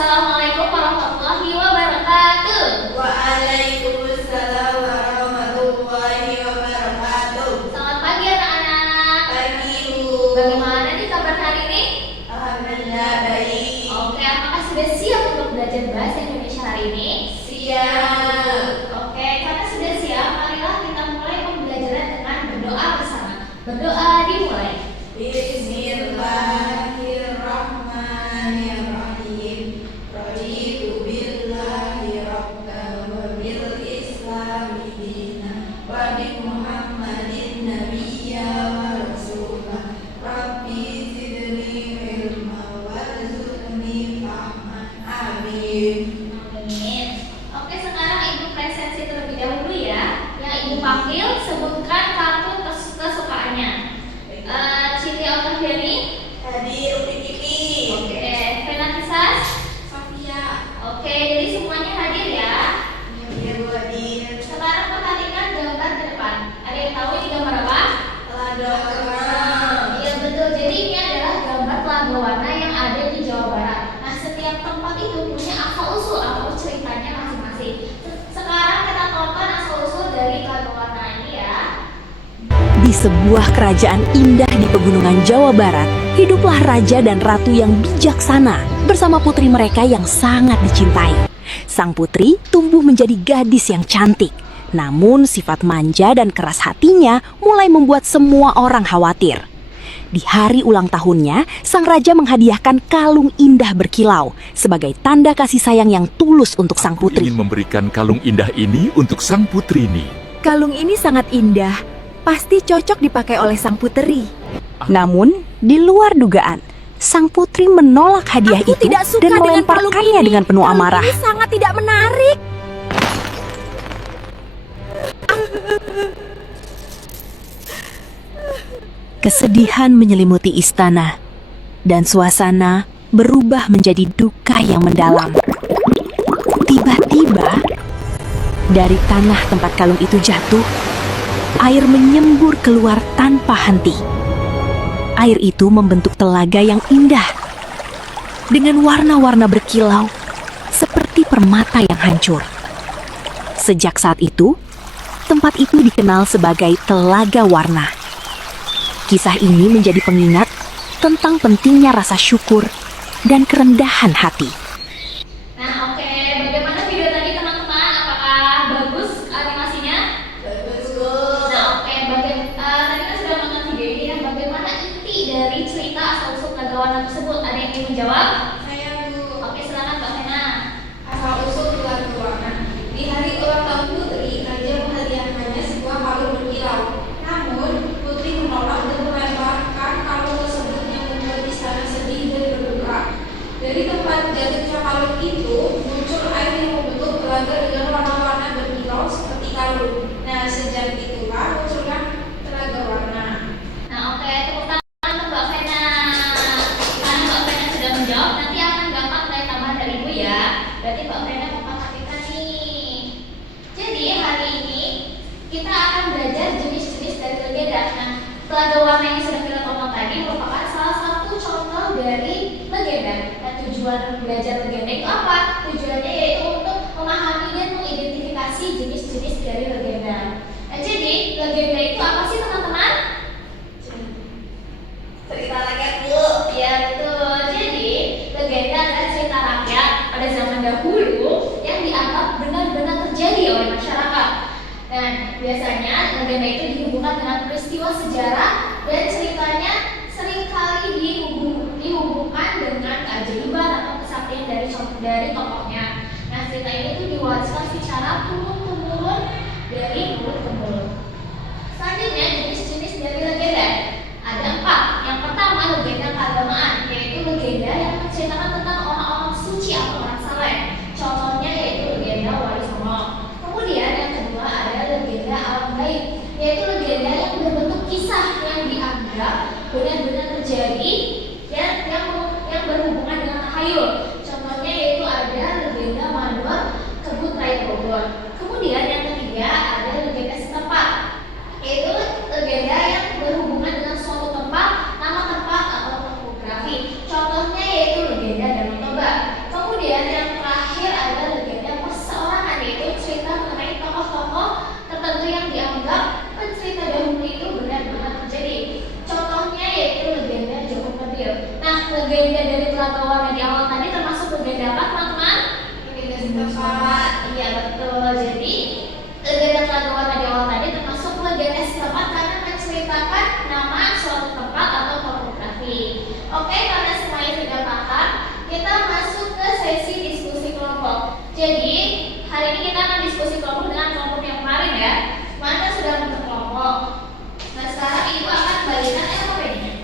Assalamualaikum warahmatullahi wabarakatuh. Waalaikumsalam warahmatullahi wabarakatuh. Selamat pagi anak-anak. Pagi Bu. Bagaimana nih kabar hari ini? Alhamdulillah baik. Oke, apakah sudah siap untuk belajar bahasa Indonesia hari ini? Siap. Oke, karena sudah siap, marilah kita mulai pembelajaran dengan berdoa bersama. Berdoa dimulai. Bismillahirrahmanirrahim. Raditu billahi rabban wa bil islami dinan wa bi Muhammadin nabiyya wa rasulah. Rabbi zidni ilma warzuqni fahman. Amin. Amin. Oke, sekarang Ibu presensi terlebih dahulu ya. Yang Ibu panggil, sebutkan kartu kesukaannya. Siti Oktaviani. Tadi Upi Kiki. Oke, Fenatisas. Safia. Oke, jadi semuanya hadir ya. Iya Bu hadir. Sekarang perhatikan gambar ke depan. Ada yang tahu ini gambar apa? Telaga warna. Iya betul. Jadi ini adalah gambar telaga warna yang ada di Jawa Barat. Nah, setiap tempat itu punya asal usul atau ceritanya masing-masing. Sekarang kita tonton asal usul dari telaga warna ini ya. Di sebuah kerajaan indah di pegunungan Jawa Barat, hiduplah raja dan ratu yang bijaksana bersama putri mereka yang sangat dicintai. Sang putri tumbuh menjadi gadis yang cantik, namun sifat manja dan keras hatinya mulai membuat semua orang khawatir. Di hari ulang tahunnya, sang raja menghadiahkan kalung indah berkilau sebagai tanda kasih sayang yang tulus untuk sang putri. Ingin memberikan kalung indah ini untuk sang putri ini. Kalung ini sangat indah, pasti cocok dipakai oleh sang putri. Namun, di luar dugaan, sang putri menolak hadiah itu dan melemparkannya dengan penuh amarah. Ini sangat tidak menarik. Kesedihan menyelimuti istana, dan suasana berubah menjadi duka yang mendalam. Tiba-tiba, dari tanah tempat kalung itu jatuh, air menyembur keluar tanpa henti. Air itu membentuk telaga yang indah, dengan warna-warna berkilau, seperti permata yang hancur. Sejak saat itu, tempat itu dikenal sebagai Telaga Warna. Kisah ini menjadi pengingat tentang pentingnya rasa syukur dan kerendahan hati. Nah, oke. Bagaimana video tadi teman-teman? Apakah bagus animasinya? Bagus Bu. Nah, oke. Tadi kan sudah menonton video ini ya. Bagaimana inti dari cerita asal-usul telaga warna tersebut? Ada yang ingin menjawab? Saya Bu. Oke, silakan Mbak Hena. Asal usul telaga warna. Di hari ulang tahun putri, raja menghadiahkannya sebuah kalung berkilau. Namun, putri menolak dan melemparkan kalung tersebut yang membuat istana sedih dan berduka. Dari tempat jatuhnya kalung itu, muncul air yang membentuk telaga dengan warna-warna berkilau seperti kalung. Nah, sejak itulah muncullah telaga warna. Nah, oke. Tepuk tangan untuk Mbak Vena. Karena Mbak Vena sudah menjawab, nanti akan gampang dari tambahan dari Ibu ya. Berarti Mbak Vena memperhatikan nih. Jadi hari ini kita akan belajar jenis-jenis dari legenda. Nah, telaga warna yang sudah kita tonton tadi merupakan salah satu contoh dari legenda. Nah, tujuan belajar legenda itu apa? Tujuannya yaitu untuk memahami dan mengidentifikasi jenis-jenis dari legenda. Nah, jadi legenda itu apa sih teman-teman? Cerita rakyat Bu. Ya betul. Jadi legenda adalah cerita rakyat pada zaman dahulu yang dianggap benar-benar terjadi oleh masyarakat. Dan biasanya legenda itu dihubungkan dengan peristiwa sejarah dan ceritanya seringkali dihubungkan dengan keajaiban atau kesaktian dari tokohnya. Nah, cerita ini tuh diwariskan secara turun-temurun dari mulut ke mulut. Selanjutnya jenis-jenis dari legenda ada 4. Yang pertama legenda keagamaan, yaitu legenda yang menceritakan tentang orang-orang suci atau orang saleh. Contohnya yaitu legenda Wali Songo. Kemudian yang kedua ada legenda alam gaib, yaitu legenda yang berbentuk kisah yang dianggap benar-benar terjadi dan yang berhubungan dengan tahayul. Contohnya yaitu ada legenda Mandor Kebun Raya Bogor. Kemudian yang ketiga ada legenda setempat, yaitu legenda yang berhubungan dengan suatu tempat, nama tempat atau topografi. Contohnya yaitu legenda Danau Toba. Kemudian laga warna di awal tadi termasuk legenda apa teman-teman? Legenda setempat. Iya betul. Jadi legenda laga warna di awal tadi termasuk legenda setempat karena menceritakan nama suatu tempat atau topografi. Oke, karena semuanya sudah paham, kita masuk ke sesi diskusi kelompok. Jadi hari ini kita akan diskusi kelompok dengan kelompok yang kemarin ya. Kemarin kan sudah bentuk kelompok. Nah sekarang ibu akan bagikan LKPD-nya.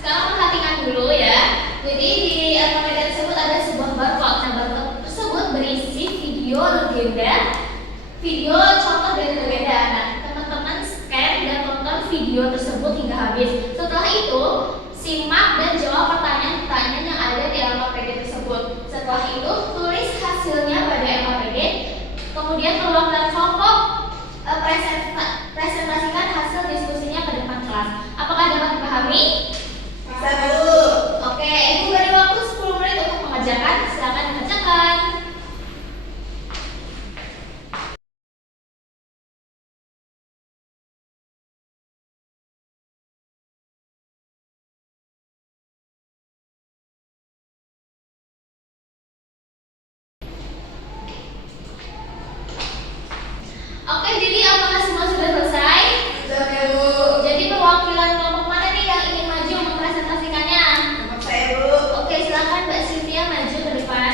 Sekarang perhatikan dulu ya. Jadi di LKPD tersebut ada sebuah barcode. Nah barcode tersebut berisi video legenda, video contoh dari legenda. Nah teman-teman scan dan tonton video tersebut hingga habis. Setelah itu simak dan jawab pertanyaan-pertanyaan yang ada di LKPD tersebut. Setelah itu tulis hasilnya pada LKPD. Kemudian keluarkan kelompok presentasikan hasil diskusinya ke depan kelas. Apakah dapat dipahami? Satu. Oke, ibu beri waktu 10 menit untuk mengerjakan. Silakan dikerjakan. Oke, jadi apakah semua sudah selesai? Sudah ya, Bu. Jadi perwakilan kelompok mana nih yang ingin maju mempresentasikannya? Kelompok saya, Bu. Oke, silakan Mbak Cynthia maju ke depan.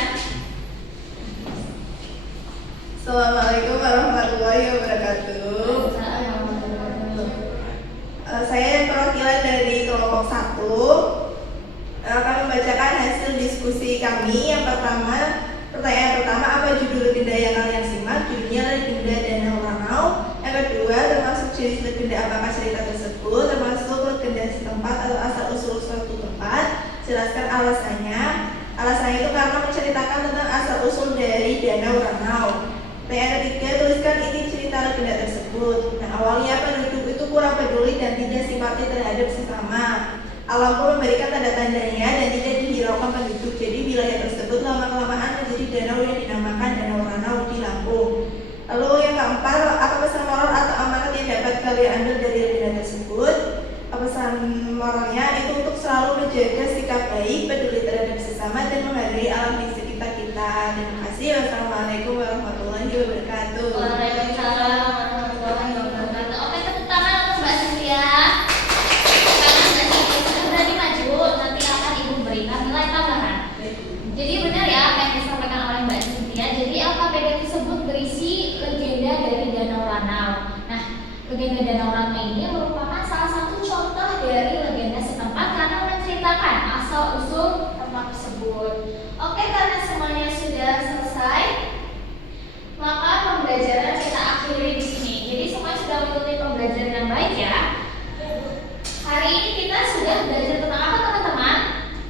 Assalamualaikum warahmatullahi wabarakatuh. Saya perwakilan dari kelompok 1 akan membacakan hasil diskusi kami. Yang pertama, pertanyaan pertama, apa judul legenda yang kalian simak? Judulnya Legenda Danau Ranau. Yang kedua, termasuk jenis legenda apakah cerita tersebut? Termasuk legenda setempat atau asal usul suatu tempat. Jelaskan alasannya. Alasannya itu karena menceritakan tentang asal usul dari Danau Ranau. Pertanyaan ketiga, tuliskan inti cerita legenda tersebut. Nah, awalnya penduduk itu kurang peduli dan tidak simpati terhadap sesama. Alam pun memberikan tanda-tandanya dan tidak dihiraukan penduduk. Jadi wilayah tersebut lama-kelamaan menjadi danau yang dinamakan Danau Ranau di Lampung. Lalu yang keempat, apa pesan moral atau amanat yang dapat kalian ambil dari legenda tersebut? Pesan moralnya itu untuk selalu menjaga sikap baik, peduli terhadap sesama dan menghargai alam di sekitar kita. Terima kasih. Wassalamualaikum warahmatullahi wabarakatuh. Waalaikumsalam warahmatullahi wabarakatuh. Oke, tepuk tangan untuk Mbak Cynthia. Karena Mbak Cynthia sudah berani maju, nanti akan Ibu berikan nilai tambahan. Jadi benar ya apa yang disampaikan oleh Mbak Cynthia. Jadi LKPD tersebut berisi legenda dari Danau Ranau. Nah, legenda Danau Ranau ini merupakan salah satu contoh dari legenda setempat karena menceritakan asal usul tempat tersebut. Oke, karena semuanya sudah selesai, maka pembelajaran kita akhiri di sini. Jadi semua sudah mengikuti pembelajaran yang baik ya. Hari ini kita sudah belajar tentang apa teman-teman?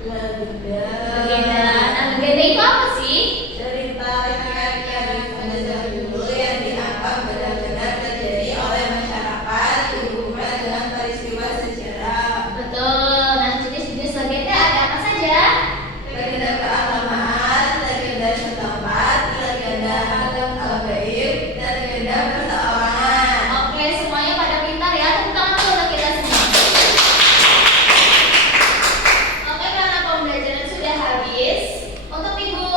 Legenda. Nah, legenda itu apa sih? Cerita rakyat pada zaman dulu yang dianggap benar-benar terjadi oleh masyarakat berhubungan dengan peristiwa sejarah. Betul. Nah, jenis-jenis legenda ada apa saja? Legenda keagamaan, legenda setempat, legenda alam gaib, dan legenda perseorangan. Oke, semuanya pada pintar ya. Tepuk tangan dulu untuk kita semua. Oke, karena pembelajaran sudah habis, untuk minggu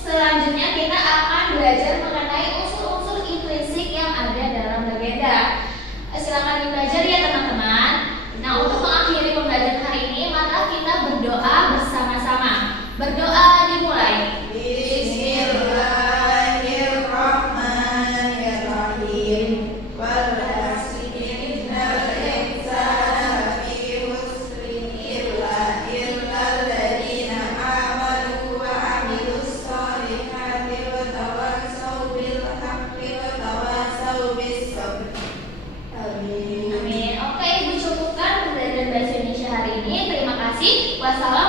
selanjutnya kita akan belajar mengenai unsur-unsur intrinsik yang ada dalam legenda. Silakan belajar ya teman-teman. Nah, untuk mengakhiri pembelajaran hari ini, maka kita berdoa bersama-sama. Berdoa dimulai. Bismillahirrahmanirrahim. Walhasibinal insana lafi khusrin illa alladzina amanu wa amilus solihati wa tawassaw bil haqqi wa tawassaw bis sabr. Amin. Amin. Oke, Ibu cukupkan pembelajaran bahasa Indonesia hari ini. Terima kasih. Wassalamualaikum